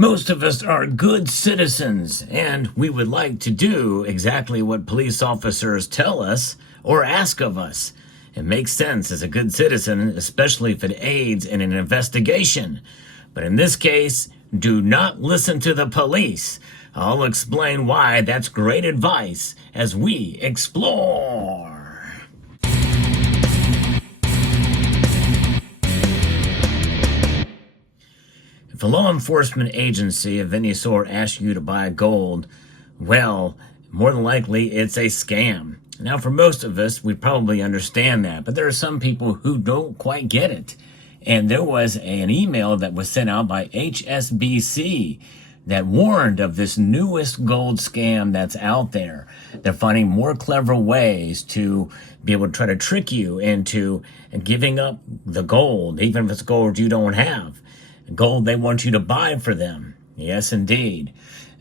Most of us are good citizens, and we would like to do exactly what police officers tell us or ask of us. It makes sense as a good citizen, especially if it aids in an investigation. But in this case, do not listen to the police. I'll explain why that's great advice as we explore. If a law enforcement agency of any sort asks you to buy gold, well, more than likely it's a scam. Now, for most of us, we probably understand that, but there are some people who don't quite get it. And there was an email that was sent out by HSBC that warned of this newest gold scam that's out there. They're finding more clever ways to be able to try to trick you into giving up the gold, even if it's gold you don't have. Gold they want you to buy for them. Yes, indeed.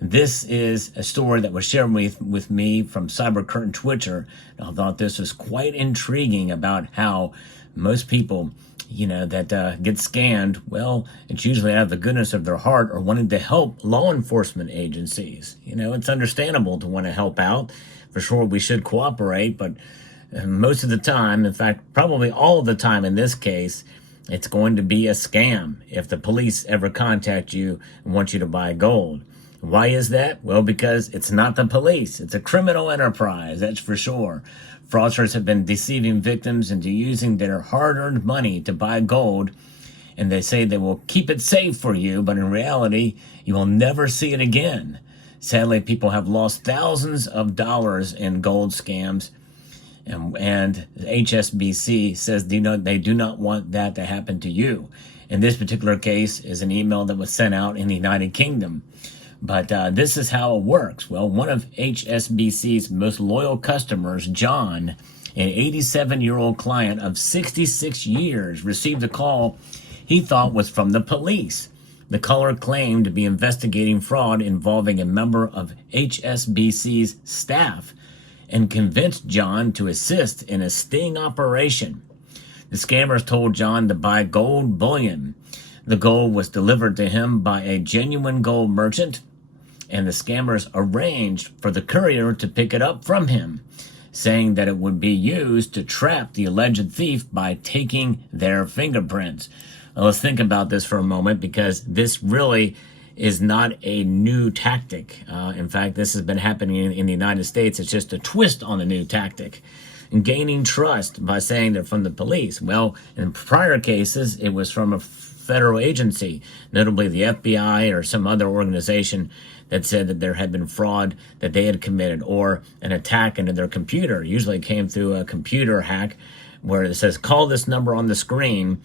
This is a story that was shared with me from Cyber Curtain Twitter. I thought this was quite intriguing about how most people, that get scammed, well, it's usually out of the goodness of their heart or wanting to help law enforcement agencies. It's understandable to want to help out. For sure, we should cooperate, but most of the time, in fact, probably all the time in this case, it's going to be a scam if the police ever contact you and want you to buy gold. Why is that? Well, because it's not the police. It's a criminal enterprise, that's for sure. Fraudsters have been deceiving victims into using their hard-earned money to buy gold, and they say they will keep it safe for you, but in reality, you will never see it again. Sadly, people have lost thousands of dollars in gold scams, and HSBC says they do not want that to happen to you. In this particular case is an email that was sent out in the United Kingdom. But this is how it works. Well, one of HSBC's most loyal customers, John, an 87-year-old client of 66 years, received a call he thought was from the police. The caller claimed to be investigating fraud involving a member of HSBC's staff and convinced John to assist in a sting operation. The scammers told John to buy gold bullion. The gold was delivered to him by a genuine gold merchant, and the scammers arranged for the courier to pick it up from him, saying that it would be used to trap the alleged thief by taking their fingerprints. Well, let's think about this for a moment, because this really is not a new tactic. In fact, this has been happening in the United States. It's just a twist on the new tactic. And gaining trust by saying they're from the police. Well, in prior cases, it was from a federal agency, notably the FBI or some other organization that said that there had been fraud that they had committed or an attack into their computer. Usually it came through a computer hack where it says, call this number on the screen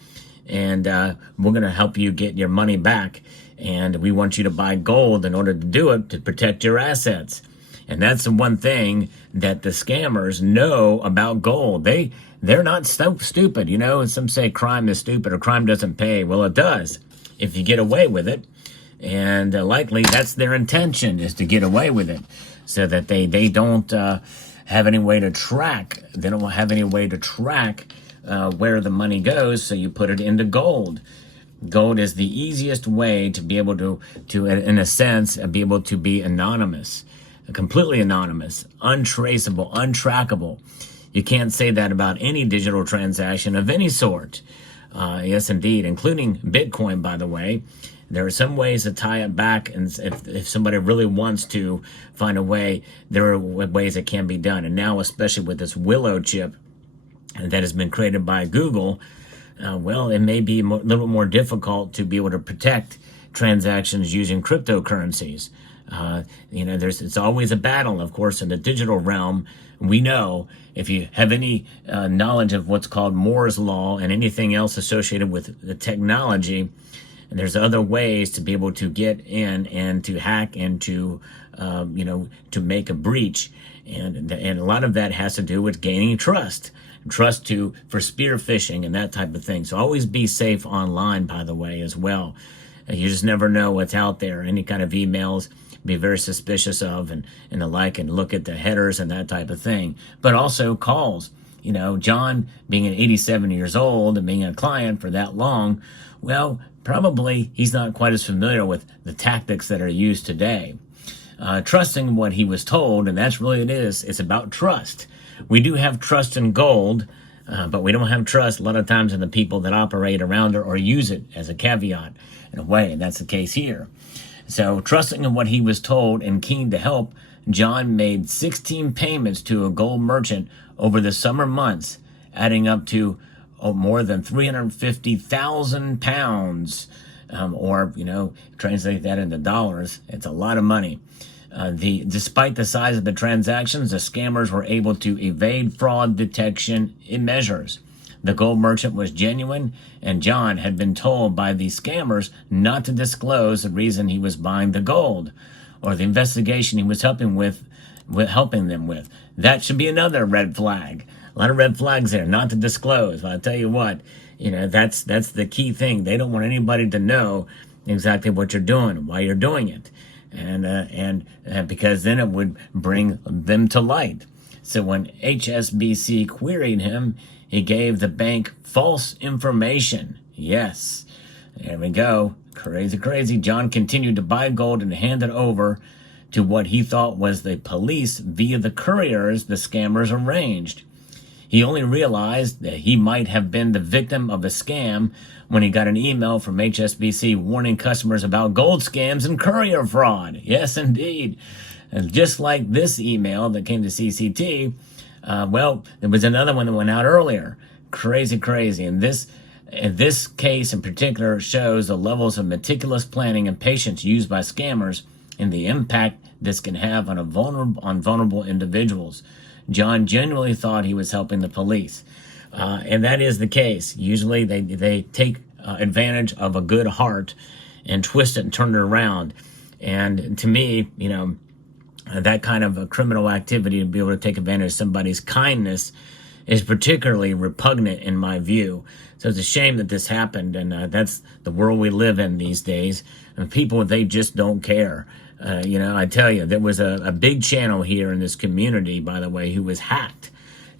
and we're going to help you get your money back. And we want you to buy gold in order to do it, to protect your assets. And that's the one thing that the scammers know about gold. They're not stupid. Some say crime is stupid or crime doesn't pay. Well, it does if you get away with it. And likely that's their intention, is to get away with it so that they don't have any way to track. They don't have any way to track where the money goes, so you put it into gold. Gold is the easiest way to be able to in a sense, be able to be anonymous, completely anonymous, untraceable, untrackable. You can't say that about any digital transaction of any sort. Yes, indeed, including Bitcoin, by the way. There are some ways to tie it back, and if somebody really wants to find a way, there are ways it can be done. And now, especially with this Willow chip that has been created by Google, well, it may be a little more difficult to be able to protect transactions using cryptocurrencies. It's always a battle, of course, in the digital realm. We know if you have any knowledge of what's called Moore's Law and anything else associated with the technology, and there's other ways to be able to get in and to hack and to make a breach. And a lot of that has to do with gaining trust for spear phishing and that type of thing. So always be safe online, by the way, as well. You just never know what's out there. Any kind of emails, be very suspicious of and the like, and look at the headers and that type of thing. But also calls. John, being 87 years old and being a client for that long, well, probably he's not quite as familiar with the tactics that are used today. Trusting what he was told, and that's really it is. It's about trust. We do have trust in gold, but we don't have trust a lot of times in the people that operate around it or use it as a caveat in a way, and that's the case here. So trusting in what he was told and keen to help, John made 16 payments to a gold merchant over the summer months, adding up to more than 350,000 pounds, or, translate that into dollars. It's a lot of money. Despite the size of the transactions, the scammers were able to evade fraud detection measures. The gold merchant was genuine, and John had been told by the scammers not to disclose the reason he was buying the gold or the investigation he was helping them with. That should be another red flag. A lot of red flags there, not to disclose. But I'll tell you what, that's the key thing. They don't want anybody to know exactly what you're doing, why you're doing it. And because then it would bring them to light. So when HSBC queried him, he gave the bank false information. Yes, there we go. Crazy. John continued to buy gold and hand it over to what he thought was the police via the couriers the scammers arranged. He only realized that he might have been the victim of a scam when he got an email from HSBC warning customers about gold scams and courier fraud. Yes, indeed. And just like this email that came to CCT, there was another one that went out earlier. Crazy. And this case in particular shows the levels of meticulous planning and patience used by scammers and the impact this can have on vulnerable individuals. John genuinely thought he was helping the police. And that is the case. Usually they take advantage of a good heart and twist it and turn it around. And to me, that kind of a criminal activity, to be able to take advantage of somebody's kindness, is particularly repugnant in my view. So it's a shame that this happened, and that's the world we live in these days. And people, they just don't care. I tell you, there was a big channel here in this community, by the way, who was hacked.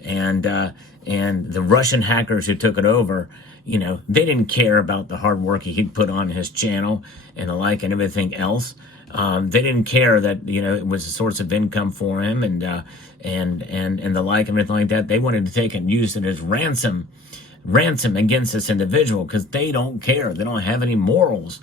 And the Russian hackers who took it over, they didn't care about the hard work he'd put on his channel and the like and everything else. They didn't care that, it was a source of income for him and the like and everything like that. They wanted to take and use it as ransom against this individual because they don't care. They don't have any morals.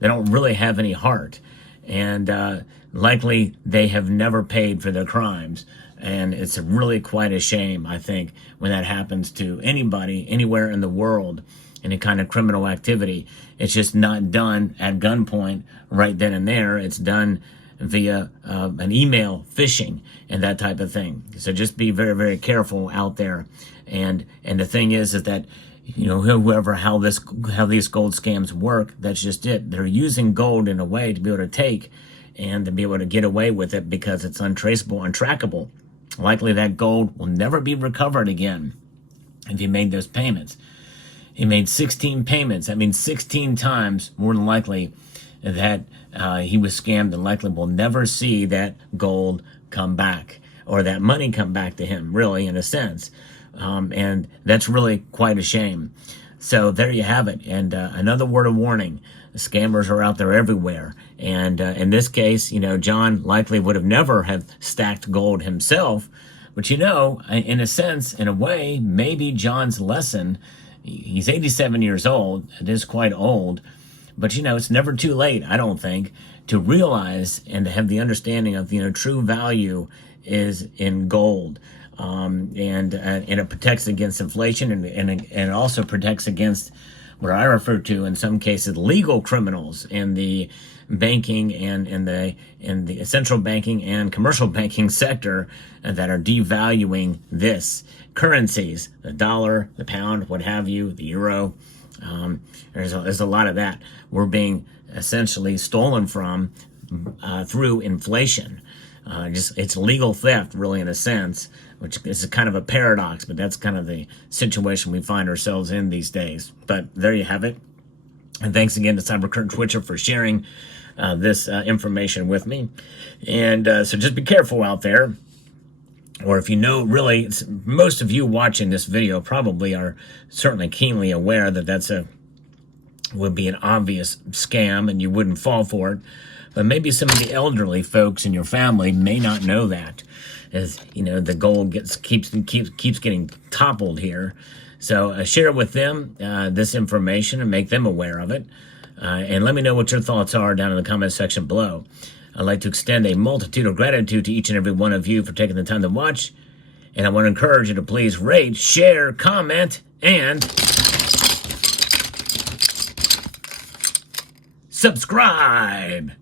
They don't really have any heart. And likely they have never paid for their crimes. And it's really quite a shame, I think, when that happens to anybody, anywhere in the world, any kind of criminal activity. It's just not done at gunpoint right then and there. It's done via an email phishing and that type of thing. So just be very, very careful out there. And the thing is that, how these gold scams work, that's just it. They're using gold in a way to be able to take and to be able to get away with it because it's untraceable, untrackable. Likely that gold will never be recovered again if he made those payments. He made 16 payments. That means 16 times more than likely that he was scammed and likely will never see that gold come back or that money come back to him, really, in a sense. And that's really quite a shame. So there you have it. And another word of warning, scammers are out there everywhere. And in this case, John likely would have never have stacked gold himself. But in a sense, in a way, maybe John's lesson, he's 87 years old. It is quite old. But, it's never too late, I don't think, to realize and to have the understanding of, true value is in gold. And it protects against inflation and it also protects against what I refer to in some cases legal criminals in the banking and in the central banking and commercial banking sector that are devaluing this currencies, the dollar, the pound, what have you, the euro. There's a lot of that. We're being essentially stolen from through inflation. It's legal theft, really, in a sense, which is kind of a paradox, but that's kind of the situation we find ourselves in these days. But there you have it. And thanks again to Cybercurtain Twitcher for sharing this information with me. And so just be careful out there. Or if really, most of you watching this video probably are certainly keenly aware that that's a would be an obvious scam and you wouldn't fall for it. But maybe some of the elderly folks in your family may not know that. As you know, the gold keeps getting toppled here. So share with them this information and make them aware of it. And let me know what your thoughts are down in the comment section below. I'd like to extend a multitude of gratitude to each and every one of you for taking the time to watch. And I want to encourage you to please rate, share, comment, and subscribe.